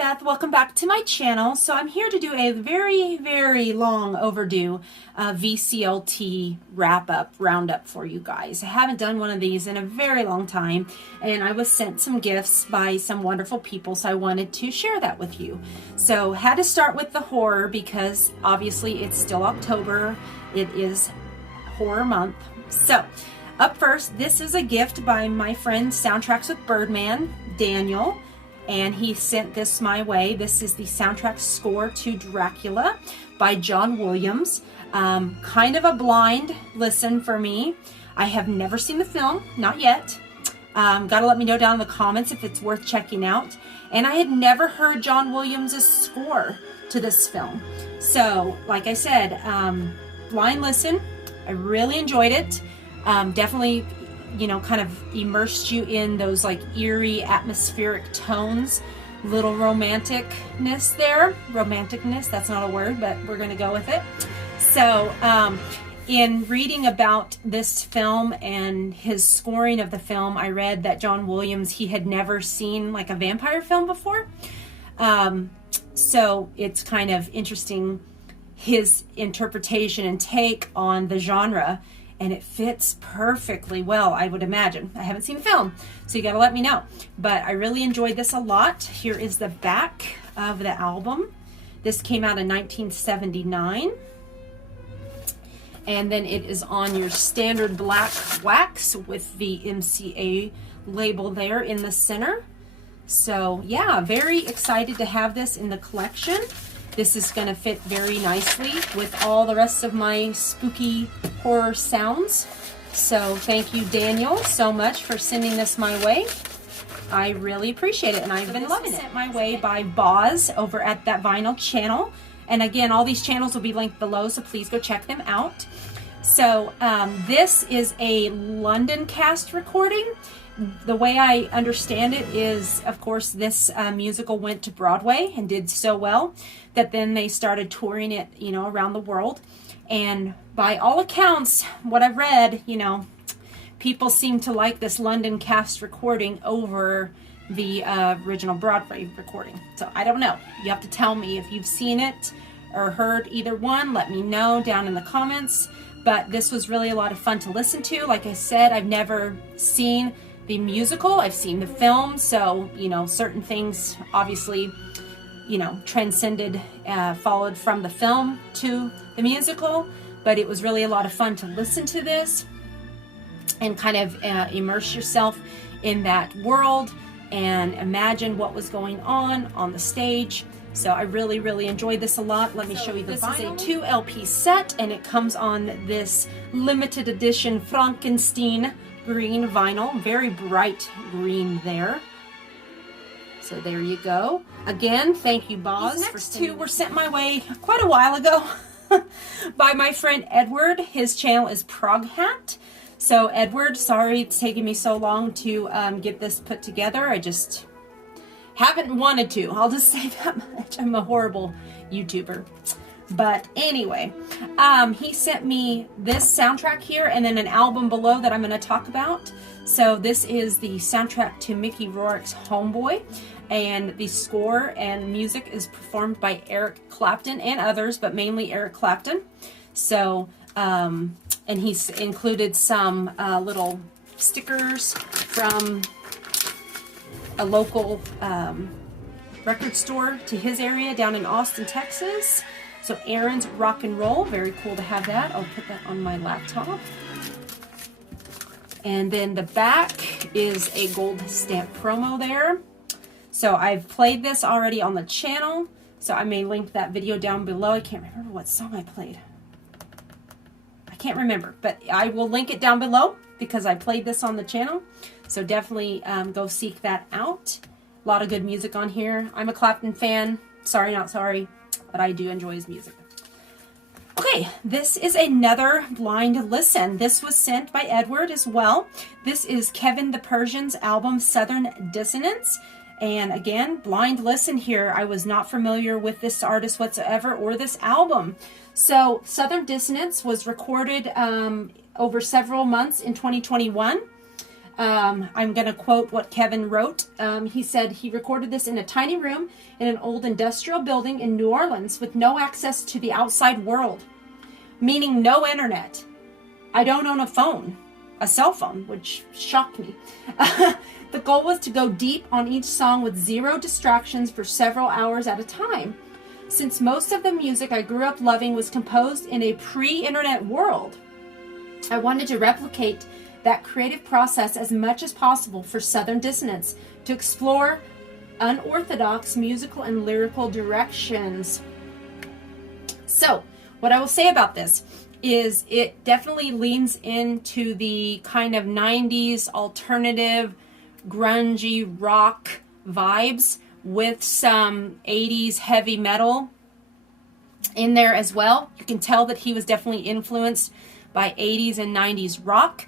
Beth. Welcome back to my channel. So I'm here to do a very long overdue VCLT wrap-up, roundup for you guys. I haven't done one of these in a very long time, and I was sent some gifts by some wonderful people, so I wanted to share that with you. So had to start with the horror because obviously it's still October. It is horror month. So up first, this is a gift by my friend Soundtracks with Birdman, Daniel. And he sent this my way. This is the soundtrack score to Dracula by John Williams. Kind of a blind listen for me. I have never seen the film, not yet. Gotta let me know down in the comments if it's worth checking out. And I had never heard John Williams' score to this film. So, like I said, blind listen. I really enjoyed it. Definitely, you know, kind of immersed you in those like eerie atmospheric tones, little romanticness there. Romanticness, that's not a word, but we're going to go with it. So in reading about this film and his scoring of the film, I read that John Williams, he had never seen like a vampire film before. So it's kind of interesting, his interpretation and take on the genre. And it fits perfectly well, I would imagine. I haven't seen the film, so you gotta let me know. But I really enjoyed this a lot. Here is the back of the album. This came out in 1979. And then it is on your standard black wax with the MCA label there in the center. So yeah, very excited to have this in the collection. This is going to fit very nicely with all the rest of my spooky horror sounds. So thank you, Daniel, so much for sending this my way. I really appreciate it, and I've been loving it. Sent my way by Boz over at That Vinyl channel. And again, all these channels will be linked below, so please go check them out. So this is a London cast recording. The way I understand it is, of course, this musical went to Broadway and did so well that then they started touring it, you know, around the world. And by all accounts, what I've read, you know, people seem to like this London cast recording over the original Broadway recording. So I don't know. You have to tell me if you've seen it or heard either one. Let me know down in the comments. But this was really a lot of fun to listen to. Like I said, I've never seen the musical. I've seen the film, so you know, certain things obviously, you know, transcended, followed from the film to the musical, but it was really a lot of fun to listen to this and kind of immerse yourself in that world and imagine what was going on the stage. So I really enjoyed this a lot. Let me show you the vinyl. This is a 2 LP set, and it comes on this limited edition Frankenstein green vinyl, very bright green there. So there you go. Again, thank you, Boz. These next two were sent my way quite a while ago by my friend Edward. His channel is Prog Hat. So Edward, sorry it's taken me so long to get this put together. I just haven't wanted to. I'll just say that much. I'm a horrible YouTuber. But anyway, he sent me this soundtrack here and then an album below that I'm going to talk about. So this is the soundtrack to Mickey Rourke's Homeboy, and the score and music is performed by Eric Clapton and others, but mainly Eric Clapton. So, and he's included some little stickers from a local record store to his area down in Austin, Texas. So Aaron's Rock and Roll, very cool to have that. I'll put that on my laptop. And then the back is a gold stamp promo there. So I've played this already on the channel, so I may link that video down below. I can't remember what song I played. I can't remember, but I will link it down below because I played this on the channel. So definitely go seek that out. A lot of good music on here. I'm a Clapton fan. Sorry, not sorry, but I do enjoy his music. Okay, this is another blind listen. This was sent by Edward as well. This is Kevin the Persian's album Southern Dissonance. And again, blind listen here. I was not familiar with this artist whatsoever or this album. So Southern Dissonance was recorded over several months in 2021. I'm going to quote what Kevin wrote. He said he recorded this in a tiny room in an old industrial building in New Orleans with no access to the outside world, meaning no internet. I don't own a cell phone, which shocked me. The goal was to go deep on each song with zero distractions for several hours at a time. Since most of the music I grew up loving was composed in a pre-internet world, I wanted to replicate that creative process as much as possible for Southern Dissonance to explore unorthodox musical and lyrical directions. So, what I will say about this is it definitely leans into the kind of 90s alternative, grungy rock vibes with some 80s heavy metal in there as well. You can tell that he was definitely influenced by 80s and 90s rock.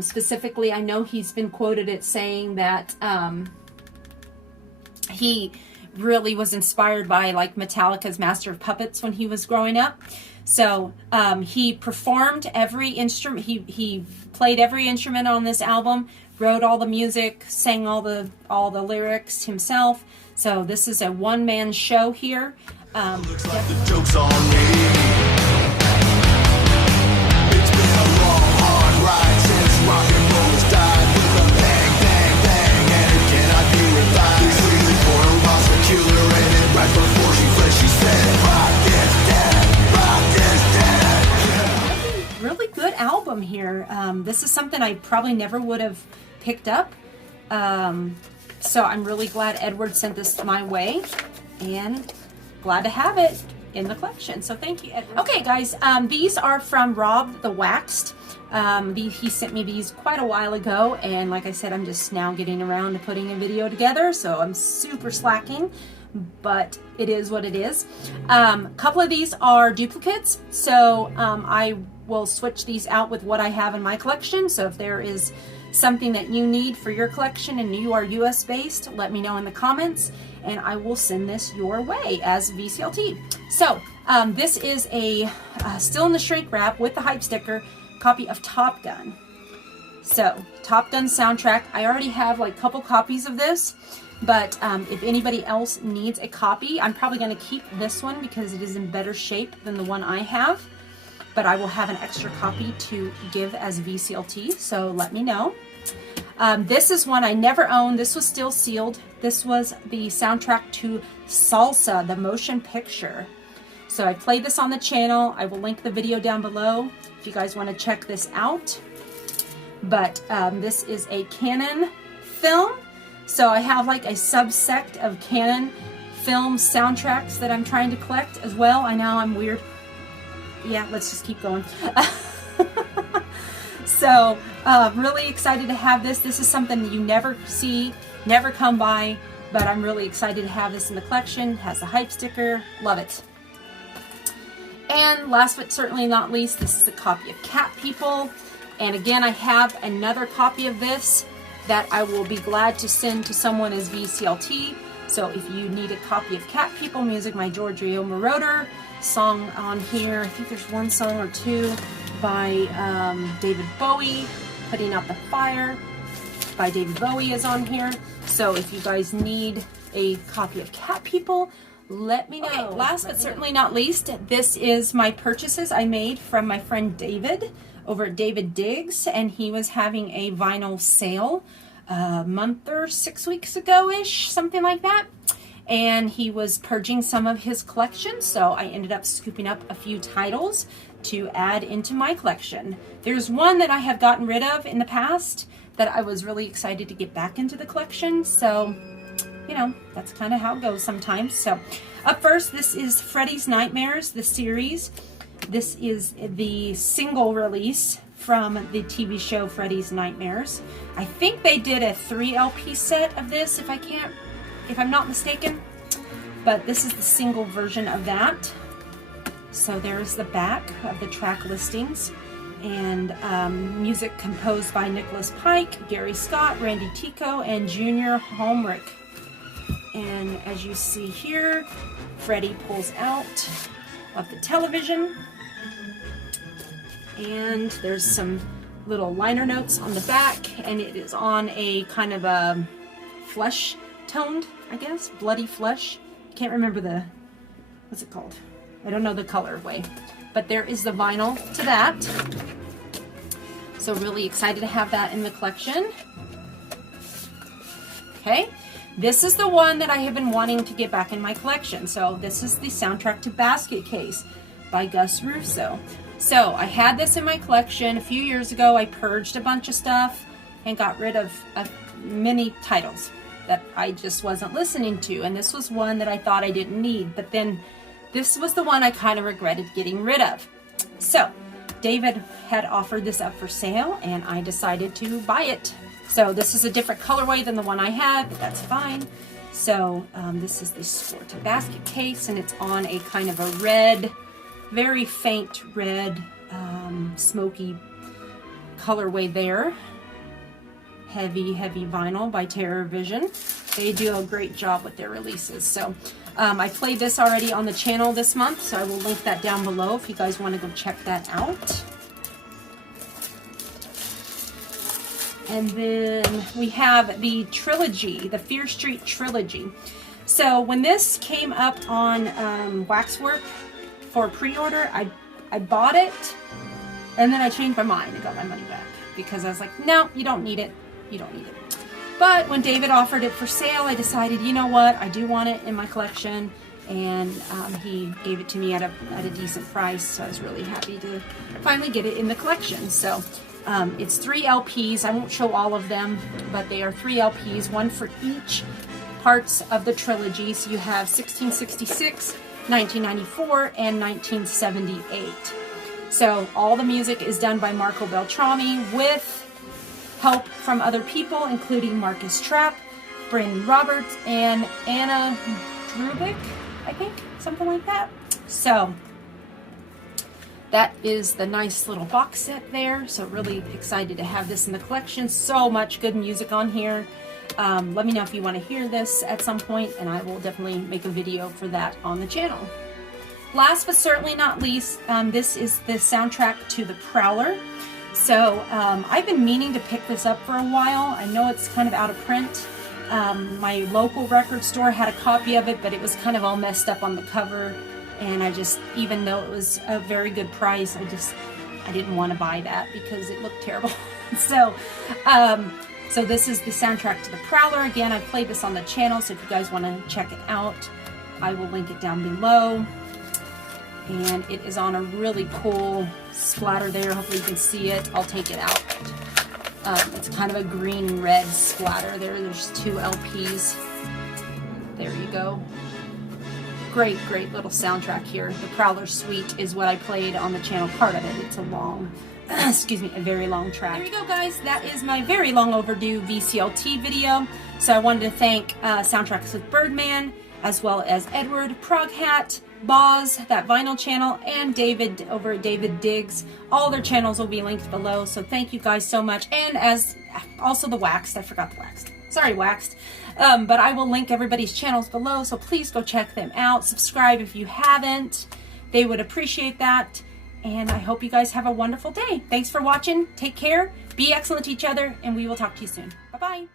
Specifically, I know he's been quoted as saying that he really was inspired by like Metallica's Master of Puppets when he was growing up. So he performed every instrument. He played every instrument on this album, wrote all the music, sang all the lyrics himself. So this is a one-man show here. Looks like the joke's on me. It's been a long, hard ride since rock and roll has died. With a bang, bang, bang, and it cannot be revived. This really for a lost a killer, and it right before she fled, she said, "Rock is dead, rock is dead." Really good album here. This is something I probably never would have picked up. So I'm really glad Edward sent this my way, and glad to have it in the collection. So thank you, Edward. Okay, guys, these are from Rob the Waxed. He sent me these quite a while ago, and like I said, I'm just now getting around to putting a video together, so I'm super slacking, but it is what it is. A couple of these are duplicates, so I will switch these out with what I have in my collection. So if there is something that you need for your collection and you are US based, let me know in the comments and I will send this your way as VCLT. So this is a still in the shrink wrap with the hype sticker copy of Top Gun. So Top Gun soundtrack. I already have like a couple copies of this, but if anybody else needs a copy, I'm probably going to keep this one because it is in better shape than the one I have. But I will have an extra copy to give as VCLT, so let me know. This is one I never owned. This was still sealed. This was the soundtrack to Salsa, the motion picture. So I played this on the channel. I will link the video down below if you guys want to check this out. But this is a Canon film. So I have like a subsect of Canon film soundtracks that I'm trying to collect as well. I know I'm weird. Yeah, let's just keep going. So really excited to have this. This is something that you never see, never come by, but I'm really excited to have this in the collection. It has the hype sticker. Love it. And last but certainly not least, this is a copy of Cat People. And again, I have another copy of this that I will be glad to send to someone as VCLT. So if you need a copy of Cat People music, my Giorgio Moroder song on here, I think there's one song or two by David Bowie, Putting Out the Fire by David Bowie is on here. So if you guys need a copy of Cat People, let me know. Okay, last but certainly not least, this is my purchases I made from my friend David over at David Diggs, and he was having a vinyl sale a month or 6 weeks ago-ish, something like that. And he was purging some of his collection, so I ended up scooping up a few titles to add into my collection. There's one that I have gotten rid of in the past that I was really excited to get back into the collection, so you know, that's kind of how it goes sometimes. So up first, this is Freddy's Nightmares, the series. This is the single release from the TV show Freddy's Nightmares. I think they did a 3 LP set of this, if I'm not mistaken, but this is the single version of that. So there's the back of the track listings, and music composed by Nicholas Pike, Gary Scott, Randy Tico, and Junior Holmrich. And as you see here, Freddy pulls out of the television, and there's some little liner notes on the back, and it is on a kind of a flesh toned, I guess, bloody flesh. Can't remember the, what's it called? I don't know the colorway, but there is the vinyl to that. So really excited to have that in the collection. Okay, this is the one that I have been wanting to get back in my collection. So this is the Soundtrack to Basket case by Gus Russo. So I had this in my collection a few years ago. I purged a bunch of stuff and got rid of many titles that I just wasn't listening to. And this was one that I thought I didn't need, but then this was the one I kind of regretted getting rid of. So David had offered this up for sale and I decided to buy it. So this is a different colorway than the one I had, but that's fine. So this is the Score to Basket case, and it's on a kind of a red, very faint red, smoky colorway there. Heavy, heavy vinyl by Terror Vision. They do a great job with their releases. So I played this already on the channel this month, so I will link that down below if you guys want to go check that out. And then we have the trilogy, the Fear Street trilogy. So when this came up on Waxwork for pre-order, I bought it, and then I changed my mind and got my money back because I was like, no, you don't need it. You don't need it. But when David offered it for sale, I decided, you know what, I do want it in my collection, and he gave it to me at a decent price, so I was really happy to finally get it in the collection. So it's 3 LPs. I won't show all of them, but they are 3 LPs, one for each parts of the trilogy. So you have 1666, 1994, and 1978. So all the music is done by Marco Beltrami with help from other people, including Marcus Trapp, Bryn Roberts, and Anna Drubik, I think, something like that. So that is the nice little box set there. So really excited to have this in the collection. So much good music on here. Let me know if you want to hear this at some point, and I will definitely make a video for that on the channel. Last but certainly not least, this is the soundtrack to The Prowler. So I've been meaning to pick this up for a while. I know it's kind of out of print. My local record store had a copy of it, but it was kind of all messed up on the cover. And I just, even though it was a very good price, I didn't want to buy that because it looked terrible. So this is the soundtrack to The Prowler. Again, I played this on the channel, so if you guys want to check it out, I will link it down below. And it is on a really cool splatter there. Hopefully you can see it. I'll take it out. It's kind of a green-red splatter there. There's 2 LPs. There you go. Great, great little soundtrack here. The Prowler Suite is what I played on the channel, part of it. It's a long, excuse me, a very long track. There you go, guys. That is my very long overdue VCLT video. So I wanted to thank Soundtracks with Birdman, as well as Edward, Proghat, Boz, that vinyl channel, and David over at David Diggs. All their channels will be linked below, so thank you guys so much. And as also the Waxed, I forgot the Waxed. Sorry, Waxed. But I will link everybody's channels below, so please go check them out. Subscribe if you haven't. They would appreciate that. And I hope you guys have a wonderful day. Thanks for watching. Take care. Be excellent to each other, and we will talk to you soon. Bye-bye.